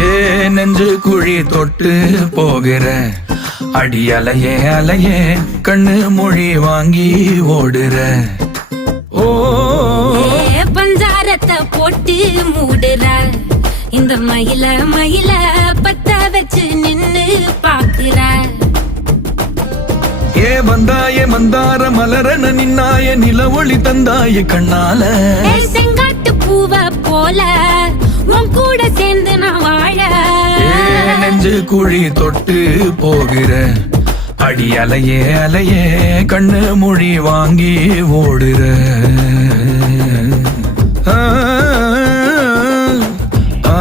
ஏ நெஞ்சு குழி தொட்டு போகிற அடி அலையே அலையே கண்ணு மொழி வாங்கி ஓடுற. ஓ பஞ்சாரத்தை போட்டு மூடுற இந்த மயில மயில பத்த வச்சு நின்னு பாக்குற. ஏ வந்தாய மந்தார மலரன நின்னாய நில ஒளி தந்தாய கண்ணால. செங்காட்டு பூவ போல உன் கூட சேர்ந்து நான் வாழ. நெஞ்சு குழி தொட்டு போகிற அடி அலையே அலையே கண்ணு மொழி வாங்கி ஓடுற. ஆ ஆ